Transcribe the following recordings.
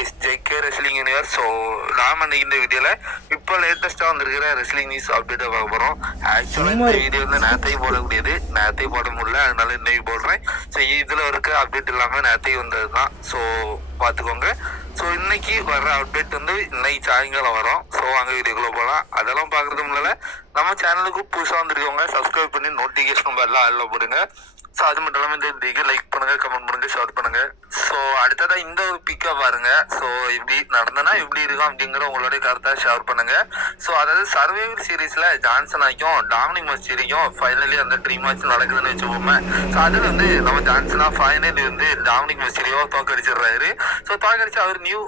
Is JK wrestling universe. So நாம இன்னைக்கு இந்த வீடியோல இப்போ லேட்டஸ்டா வந்திருக்கிற ரெஸ்லிங் நியூஸ் அப்டேட்டை பார்க்க போறோம். ஆக்சுவலா இந்த வீடியோ வந்து நேரத்தையும் போடக்கூடியது, நேரத்தையும் போட முடியல, அதனால இன்னைக்கு போடுறேன். ஸோ இதுல இருக்க அப்டேட் எல்லாமே நேரத்தையும் வந்தது தான். ஸோ பார்த்துக்கோங்க. ஸோ இன்னைக்கு வர்ற அப்டேட் வந்து இன்னைக்கு சாயங்காலம் வரும். ஸோ அங்கே வீடியோக்குள்ள போகலாம். அதெல்லாம் பார்க்கறதுக்கு முன்னால நம்ம சேனலுக்கு புதுசாக வந்திருக்கவங்க சப்ஸ்கிரைப் பண்ணி நோட்டிஃபிகேஷன் பெல்லாம் அதில் போடுங்க. ஸோ அது மட்டும் இல்லாமல் இந்த வீடியோக்கு லைக் பண்ணுங்க, கமெண்ட் பண்ணுங்க, ஷேர் பண்ணுங்க. ஸோ அடுத்ததா இந்த ஒரு பிக்கை பாருங்க. ஸோ இப்படி நடந்தனா எப்படி இருக்கும் அப்படிங்கிற உங்களுடைய கருத்தை ஷேர் பண்ணுங்க. ஸோ அதாவது சர்வைவர் சீரீஸ்ல ஜான்சன் ஆகியும் டாமினிக் மஸ்டரிக்கும் ஃபைனலி அந்த ட்ரீம் மேட்ச் நடக்குதுன்னு வச்சுக்கோமே. ஸோ அதுல வந்து நம்ம ஜான்சனா ஃபைனலி வந்து டாமினிக் மஸ்டரியோ தோக்கடிச்சிடுறாரு. ஸோ தோக்கடிச்சு அவர் நியூ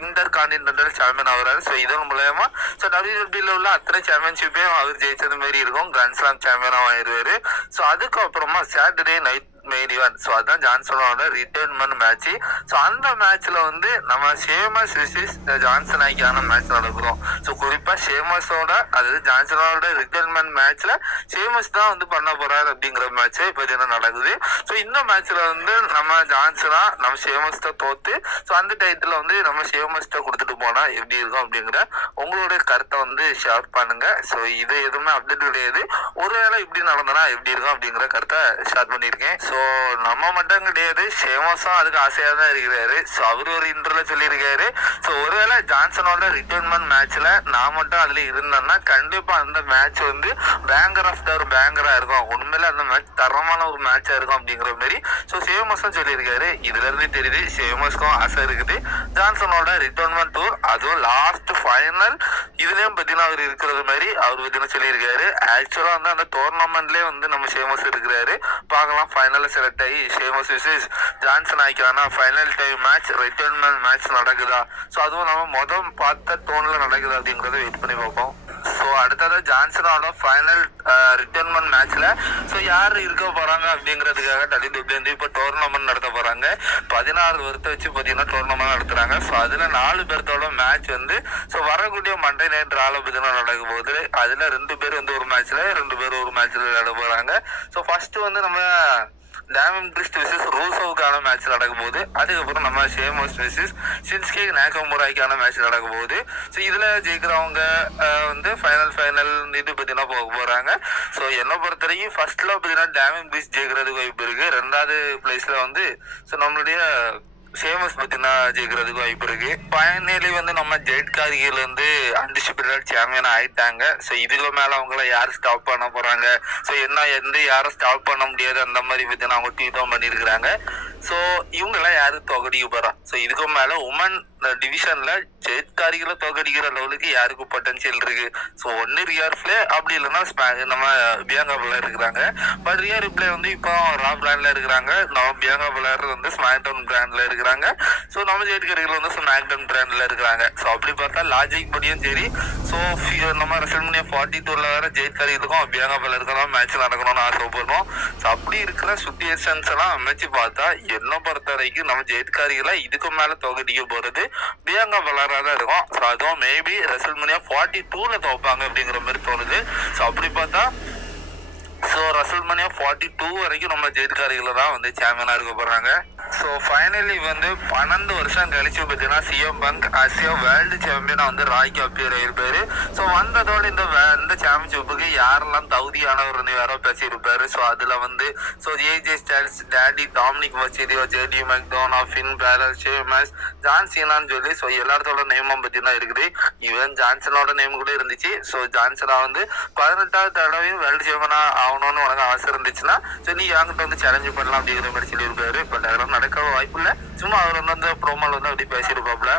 இன்டர் கான்டினென்டல் சாம்பியன் ஆகுறாரு. ஸோ இதன் மூலயமா ஸோ டபிள்யூடபிள்யூல உள்ள அத்தனை சாம்பியன்ஷிப்பையும் அவர் ஜெயிச்சது மாதிரி இருக்கும், கிராண்ட் ஸ்லாம் சாம்பியனாக ஆயிடுவாரு. ஸோ அதுக்கப்புறமா Saturday night main event. So அதான் ஜான்சனோட ரிட்டர்ன்மெண்ட் மேட்ச். ஸோ அந்த மேட்ச்ல வந்து நம்ம ஷேமஸ் விசிஸ் ஜான்சன் ஆகியான மேட்ச் நடக்கிறோம். ஸோ குறிப்பா ஷேமஸோட அதாவது ஜான்சனோட ரிட்டர்ன்மெண்ட் மேட்ச்ல ஷேமஸ் தான் வந்து பண்ண போறாரு அப்படிங்கிற மேட்ச் இப்போ என்ன நடக்குது. ஸோ இந்த மேட்ச்ல வந்து நம்ம ஜான்சனா நம்ம ஷேமஸ்ட தோத்து ஸோ அந்த டைட்டில் வந்து நம்ம ஷேமஸ்ட கொடுத்துட்டு போனா எப்படி இருக்கும் அப்படிங்கிற உங்களுடைய கருத்தை வந்து ஷேர் பண்ணுங்க. ஸோ இது எதுவுமே அப்டேட் கிடையாது, ஒருவேளை இப்படி நடந்தனா எப்படி இருக்கும் அப்படிங்கிற கருத்தை ஷேர் பண்ணியிருக்கேன். ஸோ நம்ம மட்டும் கிடையாது, ஷேமஸும் அதுக்கு ஆசையாக தான் இருக்கிறாரு. ஸோ அவர் ஒரு இன்டர்வியூல சொல்லியிருக்காரு. ஸோ ஒருவேளை ஜான்சனோட ரிட்டர்ன்மெண்ட் மேட்ச்ல நான் மட்டும் அதுல இருந்தேன்னா கண்டிப்பா அந்த மேட்ச் வந்து பேங்கர் ஆஃப்டர் பேங்கரா இருக்கும், உண்மையில அந்த மேட்ச் தரமான ஒரு மேட்சா இருக்கும் அப்படிங்கிற மாதிரி ஸோ ஷேமஸும் சொல்லியிருக்காரு. இதுல இருந்து தெரியுது ஷேமஸ்க்கும் ஆசை இருக்குது ஜான்சனோட ரிட்டர்ன்மெண்ட் டூர், அதுவும் லாஸ்ட் ஃபைனல் இதுலயும் பத்தினா அவர் இருக்கிறது மாதிரி அவர் பத்தினா சொல்லியிருக்காரு. ஆக்சுவலா வந்து அந்த டோர்னமெண்ட்லயே வந்து நம்ம ஷேமஸ் இருக்கிறாரு. பார்க்கலாம் ஃபைனல் செலக்ட் ஆகி ஷேமஸ் விசஸ் ஜான்சன் ஆகிக்கான final time match retirement match நடக்குதா. ஸோ அதுவும் நம்ம மொதல் பார்த்த டோன்ல நடக்குதா அப்படிங்கறத வெயிட் பண்ணி பார்ப்போம். ஸோ அடுத்தது ஜான்சனோட ஃபைனல் ரிட்டர்ன்மெண்ட் மேட்ச்ல ஸோ யார் இருக்க போறாங்க அப்படிங்கிறதுக்காக டபிள்யூடபிள்யூ வந்து இப்போ டோர்னமெண்ட் நடத்த போறாங்க. 16 வருஷத்தை வச்சு பார்த்தீங்கன்னா டோர்னமெண்ட் நடத்துறாங்க. ஸோ அதுல 4 பேர்த்தோட மேட்ச் வந்து ஸோ வரக்கூடிய மண்டே நைட் ரால பார்த்தீங்கன்னா நடக்கும் போது அதுல 2 பேர் வந்து ஒரு மேட்ச்ல 2 பேர் ஒரு மேட்ச்ல விளையாட போறாங்க. ஸோ ஃபர்ஸ்ட் வந்து நம்ம டேமியன் பிரிஸ்ட் விசஸ் ரூசோவுக்கான மேட்ச் நடக்கும் போது, அதுக்கப்புறம் நம்ம ஷேமஸ் விசஸ் ஷின்ஸ்கே நாகமுராய்க்கான மேட்ச் நடக்கும் போது ஸோ இதுல ஜெயிக்கிறவங்க வந்து ஃபைனல் இது பார்த்தீங்கன்னா போக போறாங்க. ஸோ என்னை பொறுத்த வரைக்கும் ஃபர்ஸ்ட்ல பார்த்தீங்கன்னா டேமியன் பிரிஸ்ட் ஜெயிக்கிறதுக்கு வாய்ப்பு இருக்கு. 2வது பிளேஸ்ல வந்து ஸோ நம்மளுடைய ஷேமஸ் பத்தினா ஜெயிக்கிறதுக்கு வாய்ப்பு இருக்கு. ஃபைனலி வந்து நம்ம ஜெயிட் கார்கில் வந்து அன்டிசிபியூட்டட் சாம்பியன் ஆயிட்டாங்க. ஸோ இதுக்கு மேல அவங்கள யார் ஸ்டாப் பண்ண போறாங்க, ஸோ என்ன எந்த யாரும் ஸ்டாப் பண்ண முடியாது அந்த மாதிரி பத்தினா அவங்க ட்வீட்டும் பண்ணியிருக்கிறாங்க. ஸோ இவங்கெல்லாம் யாரு தோக்கடிக்க போறா. ஸோ இதுக்கு மேல உமன் டிவிஷன்ல ஜெயிட் கார்கில தோக்கடிக்கிற லெவலுக்கு யாருக்கு பொட்டன்சியல் இருக்கு. ஸோ ஒன்னு ரியார் பிளே அப்படி இல்லைன்னா நம்ம பியாங்கா பிளேயர் இருக்கிறாங்க. பட் ரியார் பிளே வந்து இப்போ ரா பிராண்ட்ல இருக்கிறாங்க, நம்ம பியாங்கா பிளேயர் வந்து ஸ்மாக்டவுன் பிராண்ட்ல இருக்கு. ஸோ நம்ம ஜெயிட் கார்கில் வந்து ஸ்மாக்டவுன் பிராண்ட்ல இருக்கிறாங்க. ஸோ அப்படி பார்த்தா லாஜிக் படியும் சரி. ஸோ நம்ம ரெசல்மனியா 42ல வேற ஜெயிட் கார்கிலுக்கும் பியாங்கா பிளேயருக்கும் மேட்ச் நடக்கணும்னு ஆசைப்படுறோம். ஸோ அப்படி இருக்கிற சுச்சுவேஷன்ஸ் எல்லாம் அமைச்சு பார்த்தா என்ன பொறுத்த வரைக்கும் நம்ம ஜெயிட் கார்கில இதுக்கு மேல தோக்கடிக்க போறது பியாங்கா பிளேயரா தான் இருக்கும். ஸோ அதுவும் மேபி ரெசல்மனியா 42ல தோப்பாங்க அப்படிங்கிற மாதிரி தோணுது. ஸோ அப்படி பார்த்தா ஸோ ரெசல்மனியா 42 வரைக்கும் நம்ம ஜெயிட் கார்கில தான் வந்து சாம்பியனா இருக்க போறாங்க. ஸோ ஃபைனலி வந்து 12 வருஷம் கழிச்சு பார்த்தீங்கன்னா சிஎம் பங்க் ஆசியா வேர்ல்டு சாம்பியனா வந்து ராய்க்கு அப்பியர் ஆயிருப்பாரு. ஸோ வந்ததோட இந்த சாம்பியன்ஷிப்புக்கு யாரெல்லாம் தகுதியானவர் வேற பேசியிருப்பாரு. ஸோ அதுல வந்து so AJ Styles, daddy Dominik Mysterio, JD McDonagh, Finn Balor, Sheamus, John சீனான்னு சொல்லி ஸோ எல்லாத்தோட நேமும் பார்த்தீங்கன்னா இருக்குது. ஈவன் ஜான்சனோட நேம் கூட இருந்துச்சு. ஸோ ஜான்சனா வந்து 18வது தடவையும் வேர்ல்டு சாம்பியனா ஆகணும்னு உனக்கு ஆசை இருந்துச்சுன்னா ஸோ நீ யாங்கிட்ட வந்து சேலஞ்ச் பண்ணலாம் அப்படிங்கிற மாதிரி சொல்லியிருப்பாரு. பட் அதெல்லாம் நடக்க வாய்ப்பு இல்லை. சும்மா அவர் வந்து அந்த ப்ரோமோல வந்து அப்படி பேசியிருப்பாப்ல.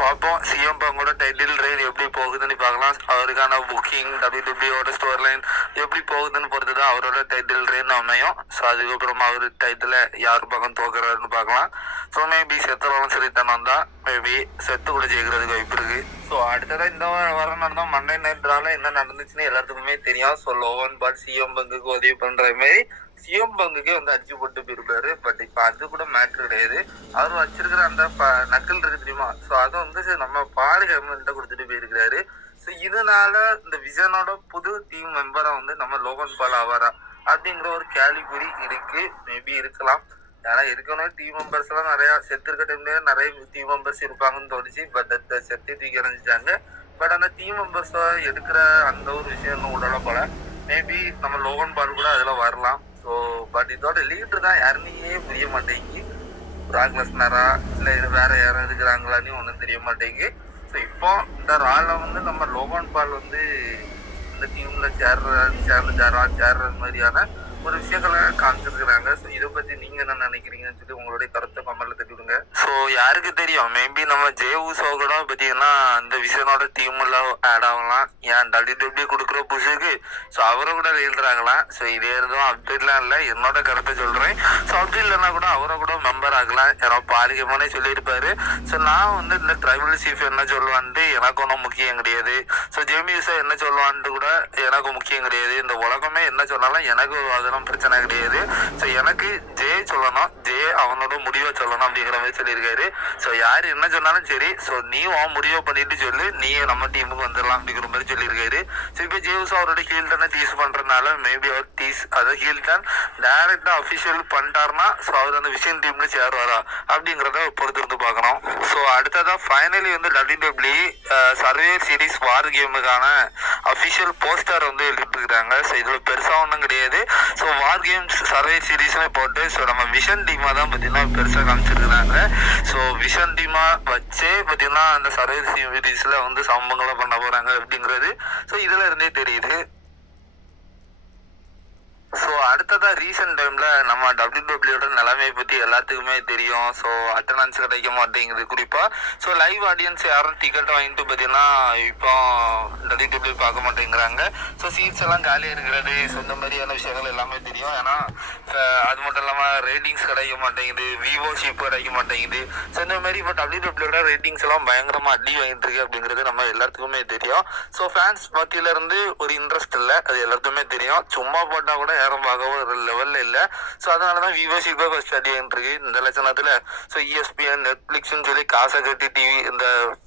பார்ப்போம் சிஎம் பங்கோட டைட்டில் ரெயின் எப்படி போகுதுன்னு பார்க்கலாம். அவருக்கான புக்கிங் டபிள்யூடபிள்யூட ஸ்டோர் லைன் எப்படி போகுதுன்னு பொறுத்து தான் அவரோட டைட்டில் ரெயின் அமையும். ஸோ அதுக்கப்புறமா அவர் டைட்டில் யார் பக்கம் தோக்குறாருன்னு பார்க்கலாம். ஸோ மேபி செத்துலாம் சரித்தானே வந்தா மேபி செத்து கூட ஜெயிக்கிறதுக்கு வாய்ப்பு இருக்கு. ஸோ அடுத்ததான் இந்த வாரம் நடந்த மண்டே நைட்ரால என்ன நடந்துச்சுன்னு எல்லாத்துக்குமே தெரியும். ஸோ லோவன் பாட் சிஎம் பங்குக்கு உதவி பண்ற மாதிரி சிஎம் பங்குக்கே வந்து அடிச்சு போட்டு போயிருப்பாரு. பட் இப்போ அது கூட மேட்ரு கிடையாது. அவர் வச்சிருக்கிற அந்த நக்கல் இருக்கு தெரியுமா, ஸோ அதை வந்து நம்ம பால் ஹெல்மெண்ட்டை கொடுத்துட்டு போயிருக்கிறாரு. ஸோ இதனால இந்த விஜனோட புது டீம் மெம்பரா வந்து நம்ம லோகன் பால் ஆவாரா அப்படிங்கிற ஒரு கேள்விக்குறி இருக்கு. மேபி இருக்கலாம். ஏன்னா ஏற்கனவே டீம் மெம்பர்ஸ் எல்லாம் நிறைய செத்துருக்க டைம்லயே நிறைய டீம் மெம்பர்ஸ் இருப்பாங்கன்னு தோணுச்சு. பட் செத்து தூக்கி எறிஞ்சிட்டாங்க. பட் அந்த டீம் மெம்பர்ஸ் எடுக்கிற அந்த ஒரு விஷயம் இன்னும் விடல போல. மேபி நம்ம லோகன் பால் கூட அதுல வரலாம். ஸோ பட் இதோட லீடர் தான் யாருன்னே புரிய மாட்டேங்கி. பிராக் லெஸ்னரா இல்லை இது வேற யாரும் இருக்கிறாங்களான்னு ஒன்றும் தெரிய மாட்டேங்குது. ஸோ இப்போ இந்த ரால வந்து நம்ம லோகன் பால் வந்து இந்த டீம்ல சேர்றது மாதிரியான ஒரு விஷயங்களை காமிச்சிருக்கிறாங்க. ஸோ இதை பத்தி நீங்க என்ன நினைக்கிறீங்கன்னு சொல்லி உங்களுடைய கருத்தை கமெண்ட்ல தட்டி விடுங்க. ஸோ யாருக்கு தெரியும், மேபி நம்ம ஜே ஊசோ கூட பார்த்தீங்கன்னா அந்த விஷயனோட டீம்ல ஆட் ஆகலாம். ஏன் WWE கொடுக்குற புஷுக்கு ஸோ அவரை கூட எழுதுறாங்களாம். ஸோ இதே எதுவும் அப்டேட்லாம் இல்லை, என்னோட கருத்தை சொல்றேன். ஸோ அப்படி இல்லைன்னா கூட அவரை கூட மெம்பர் ஆகலாம். ஏன்னா பாலிகமானே சொல்லியிருப்பாரு. ஸோ நான் வந்து இந்த ட்ரைபல் சீஃப் என்ன சொல்லுவான்ட்டு எனக்கு ஒன்றும் முக்கியம் கிடையாது. ஸோ ஜேமி ஊசோ என்ன சொல்லுவான்ட்டு கூட எனக்கு முக்கியம் கிடையாது. இந்த உலகமே என்ன சொன்னாலும் எனக்கு அதெல்லாம் பிரச்சனை கிடையாது. ஸோ எனக்கு ஜே சொல்லணும், ஜே அவனோட முடிவை சொல்லணும் அப்படிங்கிற மாதிரி சொல்லியிருக்காரு. ஸோ யார் என்ன சொன்னாலும் சரி, ஸோ நீ அவன் முடிவை பண்ணிட்டு சொல்லு, நீ நம்ம டீமுக்கு வந்துடலாம் அப்படிங்கிற மாதிரி சொல்லியிருக்காரு. ஸோ இப்போ ஜே ஊசோ அவரோட ஹீல்டனை டீஸ் பண்றதுனால மேபி அவர் டீஸ் அதை ஹீல்டன் டைரக்டா அஃபிஷியல் பண்ணிட்டாருன்னா ஸோ அவர் அந்த விஷயம் டீம்ல சேருவாரா அப்படிங்கிறத பொறுத்திருந்து பார்க்கணும். ஸோ அடுத்ததா ஃபைனலி வந்து WWE சர்வைவர் சீரிஸ் வார் கேமுக்கான அஃபிஷியல் போஸ்டர் வந்து எழுதிட்டுருக்காங்க. ஸோ இதுல பெருசா ஒன்றும் கிடையாது. ஸோ வார் கேம்ஸ் சர்வே சீரீஸ்னு போட்டு ஸோ நம்ம விஷன் டீமா தான் பார்த்தீங்கன்னா பெருசாக காமிச்சிருக்கிறாங்க. ஸோ விஷன் டீமா வச்சே பார்த்தீங்கன்னா அந்த சர்வே சீரீஸ்ல வந்து சம்பவங்களை பண்ண போறாங்க அப்படிங்கிறது ஸோ இதுல இருந்தே தெரியுது. ஸோ அடுத்ததா ரீசெண்ட் டைம்ல நம்ம WWE நிலைமையை பத்தி எல்லாத்துக்குமே தெரியும். ஸோ அட்டண்டன்ஸ் கிடைக்க மாட்டேங்குது குறிப்பா. ஸோ லைவ் ஆடியன்ஸ் யாரும் டிக்கெட் வாங்கிட்டு பார்த்தீங்கன்னா இப்போ WWE பார்க்க மாட்டேங்கிறாங்க. ஸோ சீட்ஸ் எல்லாம் காலியாக இருக்கிறது. ஸோ இந்த மாதிரியான விஷயங்கள் எல்லாமே தெரியும். ஏன்னா அது மட்டும் இல்லாமல் ரேட்டிங்ஸ் கிடைக்க மாட்டேங்குது, விவோஷிப் கிடைக்க மாட்டேங்குது. ஸோ இந்த மாதிரி இப்போ WWE ரேட்டிங்ஸ் எல்லாம் பயங்கரமா அடி வாங்கிட்டு இருக்கு அப்படிங்கிறது நம்ம எல்லாத்துக்குமே தெரியும். ஸோ ஃபேன்ஸ் மத்தியில இருந்து ஒரு இன்ட்ரெஸ்ட் இல்லை, அது எல்லாத்துக்குமே தெரியும். சும்மா போட்டா கூட யாரும் பார்க்க ஒரு லெவல்ல இல்லை. ஸோ அதனாலதான் விவோஷிப்பே ஃபர்ஸ்ட் அடி வாங்கிட்டு இருக்கு இந்த லட்சணத்துல. ஸோ ESPN நெட்ஃபிளிக்ஸ்னு சொல்லி காசை கட்டி டிவி இந்த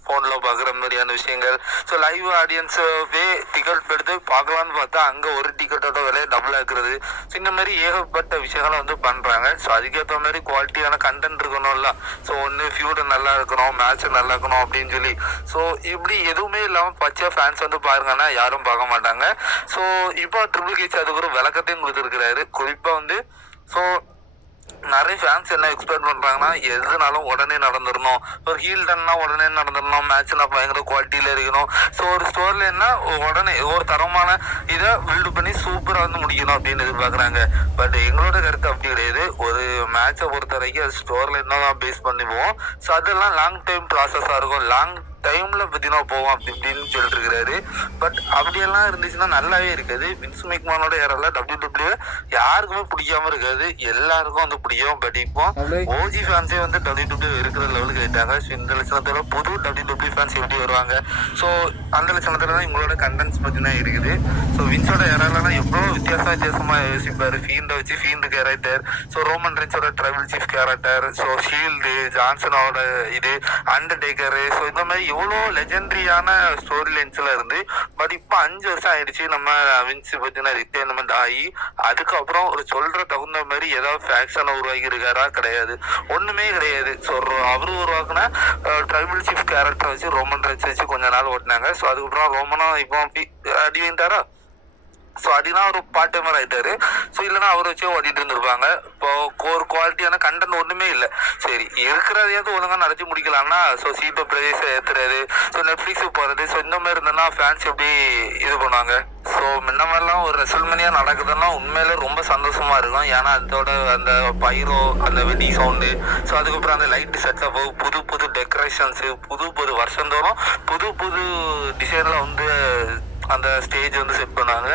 போன்ல பாக்குற மாதிரியான விஷயங்கள். ஸோ லைவ் ஆடியன்ஸவே டிக்கெட் எடுத்து பார்க்கலான்னு பார்த்தா அங்க ஒரு டிக்கெட்டோட விலையை டபுள் ஆக்குறது. ஸோ இந்த மாதிரி ஏகப்பட்ட விஷயங்களை வந்து பண்றாங்க. ஸோ அதுக்கேற்ற மாதிரி குவாலிட்டியான கண்டென்ட் இருக்கணும்ல. ஸோ ஒன்று ஃபியூடு நல்லா இருக்கணும், மேட்ச் நல்லா இருக்கணும் அப்படின்னு சொல்லி. ஸோ இப்படி எதுவுமே இல்லாம பச்சை ஃபேன்ஸ் வந்து பாருங்கன்னா யாரும் பார்க்க மாட்டாங்க. ஸோ இப்போ ட்ரிபிள் கேச் அதுக்கு ஒரு விளக்கத்தையும் கொடுத்துருக்கிறாரு. குறிப்பா வந்து ஸோ நிறைய ஃபேன்ஸ் என்ன எக்ஸ்பெக்ட் பண்றாங்கன்னா எதுனாலும் உடனே நடந்துடணும், ஒரு ஹீல்டன்னா உடனே நடந்துடணும், மேட்ச்னா பயங்கர குவாலிட்டியில இருக்கணும். ஸோ ஒரு ஸ்டோர்ல என்ன உடனே ஒரு தரமான இதை பில்டு பண்ணி சூப்பரா வந்து முடிக்கணும் அப்படின்னு எதிர்பார்க்குறாங்க. பட் எங்களோட கருத்து அப்படி கிடையாது. ஒரு மேட்சை பொறுத்த வரைக்கும் அது ஸ்டோர்ல என்னதான் பேஸ் பண்ணி போவோம். ஸோ அதெல்லாம் லாங் டைம் ப்ராசஸா இருக்கும், லாங் டைம்ல பத்தினா போவோம் அப்படி இப்படின்னு சொல்லிட்டு இருக்கிறாரு. பட் அப்படியெல்லாம் இருந்துச்சுன்னா நல்லாவே இருக்காது. வின்ஸ் மெக்மேனோட ஏறல WWE யாருக்குமே பிடிக்காம இருக்காது, எல்லாருக்கும் வந்து பிடிக்கும். பட் இப்போ ஓஜி ஃபேன்ஸே வந்து WWE இருக்கிற லெவலுக்கு ஆயிட்டாங்க. ஸோ இந்த லட்சணத்துல புது WWE ஃபேன்ஸ் எப்படி வருவாங்க, ஸோ அந்த லட்சணத்துல தான் இவங்களோட கண்டென்ட்ஸ் பத்தினா இருக்குது. ஸோ வின்ஸோட ஏறலாம் எவ்வளவு வித்தியாசமா யோசிப்பாரு. ஃபீண்டை வச்சு ஃபீண்டு கேரக்டர், ஸோ ரோமன் ரென்ஸோட tribal chief character, so shield ஜான்சனோட இது அண்டர்டேக்கரு. ஸோ இந்த மாதிரி எவ்வளோ லெஜெண்டரியான ஸ்டோரி லைன்ஸ்ல இருந்து பட் இப்போ 5 வருஷம் ஆயிடுச்சு நம்ம வின்ஸ் பத்தினா ரிட்டைர்மெண்ட் ஆகி. அதுக்கப்புறம் ஒரு சொல்ற தகுந்த மாதிரி ஏதாவது ஃபேக்ஷனை உருவாக்கி இருக்காரா? கிடையாது, ஒண்ணுமே கிடையாது. ஸோ அவரு உருவாக்குனா ட்ரைபல் சீஃப் கேரக்டர் வச்சு ரோமன் ரென்ஸ் வச்சு கொஞ்ச நாள் ஓட்டினாங்க. ஸோ அதுக்கப்புறம் ரோமனும் இப்போ அடி வாங்கிட்டாரா? ஸோ அப்படின்னா ஒரு பார்ட் டைமர் ஆயிட்டாரு. ஸோ இல்லைன்னா அவரை வச்சே ஓட்டிட்டு இருந்திருப்பாங்க. இப்போ ஒரு குவாலிட்டியான கண்டென்ட் ஒண்ணுமே இல்லை. சரி இருக்கிறதையாவது ஒழுங்கா நடத்தி முடிக்கலாம்னா ஸோ சீட்டோ ப்ரைஸை ஏற்றுறது, ஸோ நெட்ஃப்ளிக்ஸுக்கு போகிறது, ஸோ இந்த மாதிரி இருந்ததுன்னா ஃபேன்ஸ் எப்படி இது பண்ணுவாங்க? ஸோ முன்ன மாதிரிலாம் ஒரு ரெசல்மனியா நடக்குதுன்னா உண்மையில ரொம்ப சந்தோஷமா இருக்கும். ஏன்னா அதோட அந்த பைரோ, அந்த வெடி சவுண்டு, ஸோ அதுக்கப்புறம் அந்த லைட் செட்டப், புது புது டெக்கரேஷன்ஸு, புது வருஷந்தோறும் புது டிசைன்ல வந்து அந்த ஸ்டேஜ் வந்து செட் பண்ணாங்க.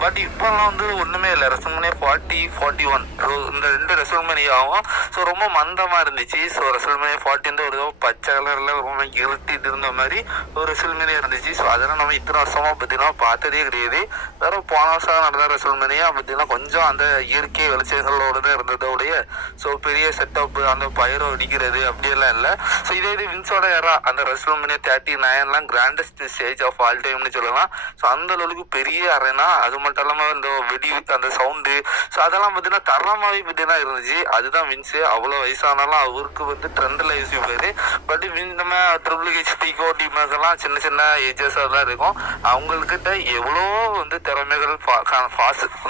பட் இப்போல்லாம் வந்து ஒண்ணுமே இல்லை. ரெசல்மனியா 40, 41 இந்த 2 ரெசல்மனியாவும் ஸோ ரொம்ப மந்தமா இருந்துச்சு. ஸோ ரெசல்மனியா 40 ஒரு பச்சை கலர்ல ரொம்ப இருட்டிட்டு இருந்த மாதிரி ஒரு ரெசல்மனியா இருந்துச்சு. ஸோ அதெல்லாம் நம்ம இத்தனை வருஷமா பார்த்தீங்கன்னா பார்த்ததே கிடையாது. வேற போன வருஷம் நடந்த ரெசல்மனியா பார்த்தீங்கன்னா கொஞ்சம் அந்த இயற்கை வெளிச்சங்களோட தான் இருந்ததோடைய ஸோ பெரிய செட்டப், அந்த பயிரோ அடிக்கிறது அப்படியெல்லாம் இல்லை. ஸோ இதே இது வின்ஸோட ஏரா அந்த WrestleMania 39 grandest stage of all டைம்னு சொல்லலாம். ஸோ அந்த அளவுக்கு பெரிய அரேனா, அது மட்டும் இல்லாமல் இந்த வெடி அந்த சவுண்டு, ஸோ அதெல்லாம் பார்த்தீங்கன்னா தரமா பணமாவே இப்படிதான் இருந்துச்சு. அதுதான் வின்ஸ். அவ்வளவு வயசானாலும் அவருக்கு வந்து ட்ரெண்ட்ல யோசிப்பாரு. பட் நம்ம ட்ரிபிள் ஹெச் டிகோ டீமர்ஸ் சின்ன சின்ன ஏஜஸா தான் இருக்கும். அவங்கக்கிட்ட எவ்வளோ வந்து திறமைகள்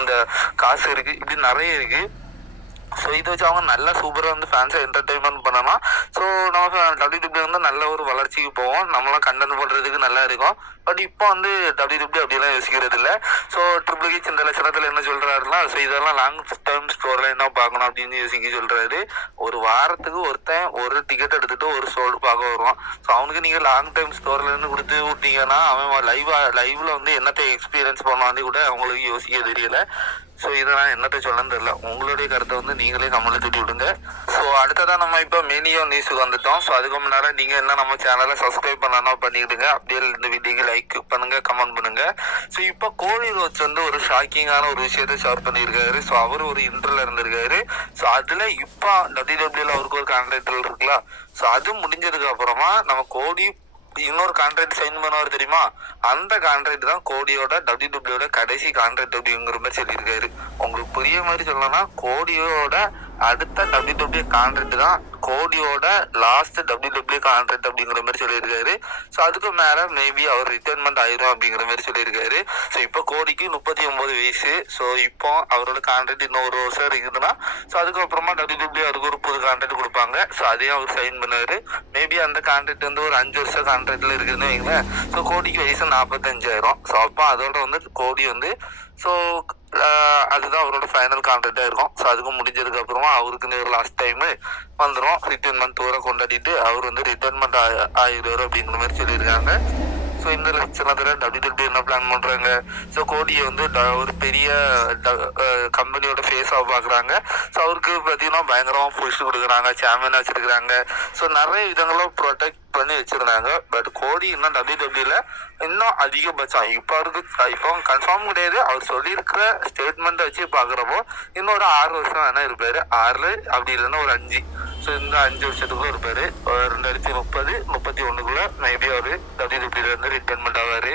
இந்த காசு இருக்கு, இப்படி நிறைய இருக்கு. ஸோ இதை வச்சு அவங்க நல்லா சூப்பராக வந்து ஃபேன்ஸை என்டர்டைன்மெண்ட் பண்ணலாம். ஸோ நம்ம WWE வந்து நல்ல ஒரு வளர்ச்சிக்கு போவோம். நம்மளாம் கண்டென்ட் பண்ணுறதுக்கு நல்லா இருக்கும். பட் இப்போ வந்து WWE அப்படிலாம் யோசிக்கிறது இல்லை. ஸோ ட்ரிபிள் ஹெச் இந்த லட்சணத்தில் என்ன சொல்கிறாருன்னா, ஸோ இதெல்லாம் லாங் டேர்ம் ஸ்டோரில் என்ன பார்க்கணும் அப்படின்னு யோசிக்க சொல்கிறாரு. ஒரு வாரத்துக்கு ஒருத்தன் ஒரு டிக்கெட் எடுத்துகிட்டு ஒரு ஷோடு பார்க்க வருவான். ஸோ அவனுக்கு நீங்கள் லாங் டைம் ஸ்டோர்லேருந்து கொடுத்து விட்டீங்கன்னா அவன் லைவ்ல வந்து என்னத்தை எக்ஸ்பீரியன்ஸ் பண்ணான்னு கூட அவங்களுக்கு யோசிக்க தெரியல. ஸோ இதை நான் என்னத்தை சொல்லன்னு தெரியல. உங்களுடைய கருத்தை வந்து நீங்களே கமெண்ட்ல தட்டி விடுங்க. ஸோ அடுத்ததான் நம்ம இப்போ மேனியோ நியூஸுக்கு வந்துட்டோம். ஸோ அதுக்கு முன்னாடி நீங்கள் என்ன நம்ம சேனலை சப்ஸ்கிரைப் பண்ணலாம் பண்ணிவிடுங்க. அப்படியே இந்த வீடியோக்கு லைக் பண்ணுங்க, கமெண்ட் பண்ணுங்க. ஸோ இப்போ கோடி ரோட்ஸ் வந்து ஒரு ஷாக்கிங்கான ஒரு விஷயத்தை ஷேர் பண்ணியிருக்காரு. ஸோ அவர் ஒரு இன்டர்வியூல இருந்திருக்காரு. ஸோ அதில் இப்போ WWE அவருக்கு ஒரு கான்ட்ராக்ட் இருக்குல்ல, ஸோ அது முடிஞ்சதுக்கு அப்புறமா நம்ம கோடி இன்னொரு கான்ட்ராக்ட் சைன் பண்ணுவார் தெரியுமா, அந்த கான்ட்ராக்ட் தான் கோடியோட WWE கடைசி கான்ட்ராக்ட் அப்படிங்கிற மாதிரி சொல்லியிருக்காரு. உங்களுக்கு புரிய மாதிரி சொல்லணும்னா கோடியோட அடுத்த WWE கான்ட்ராக்ட் தான் கோடியோட லாஸ்ட் WWE கான்ட்ராக்ட் அப்படிங்கிற மாதிரி சொல்லியிருக்காரு. ஸோ அதுக்கு மேலே மேபி அவர் ரிட்டைர்மெண்ட் ஆயிரும் அப்படிங்கிற மாதிரி சொல்லியிருக்காரு. ஸோ இப்போ கோடிக்கு 39 வயசு. ஸோ இப்போ அவரோட கான்ட்ராக்ட் இன்னும் ஒரு வருஷம் இருக்குதுன்னா, ஸோ அதுக்கப்புறமா WWE அவருக்கு ஒரு புது கான்ட்ராக்ட் கொடுப்பாங்க. ஸோ அதையும் அவர் சைன் பண்ணாரு. மேபி அந்த கான்ட்ராக்ட் வந்து ஒரு 5 வருஷம் கான்ட்ராக்ட்ல இருக்குதுன்னு வைங்களேன். ஸோ கோடிக்கு வயசு 45,000. ஸோ அப்போ அதோட வந்து கோடி வந்து ஸோ அதுதான் அவரோட ஃபைனல் கான்ட்ராக்டாக இருக்கும். ஸோ அதுக்கு முடிஞ்சதுக்கு அப்புறமா அவருக்கு ஒரு லாஸ்ட் டைமு வந்துடும். ரிட்டைர்மெண்ட் டூரை கொண்டாடிட்டு அவர் வந்து ரிட்டைர்மெண்ட் ஆகிடுவார் அப்படிங்கிற மாதிரி சொல்லியிருக்காங்க. ஸோ இந்த லட்சணத்தில் WWE என்ன பிளான் பண்ணுறாங்க, ஸோ கோடியை வந்து ஒரு பெரிய கம்பெனியோட ஃபேஸாக பார்க்குறாங்க. ஸோ அவருக்கு பார்த்தீங்கன்னா பயங்கரமாக புஷ் கொடுக்குறாங்க, சாம்பியனாக வச்சுருக்குறாங்க. ஸோ நிறைய விதங்களும் ப்ரொடெக்ட் பண்ணி வச்சுருந்தாங்க. பட் கோடி இன்னும் WWEல இன்னும் அதிகபட்சம் இப்போ கன்ஃபார்ம் கிடையாது. அவர் சொல்லியிருக்கிற ஸ்டேட்மெண்ட்டை வச்சு பார்க்குறப்போ இன்னும் ஒரு 6 வருஷம் வேணால் இருப்பார். 6 அப்படி இல்லைன்னா ஒரு 5. ஸோ இந்த 5 வருஷத்துக்குள்ள இருப்பார். 2030-31 மேபி அவர் WWE ரிட்டைர்மெண்ட் ஆவார்.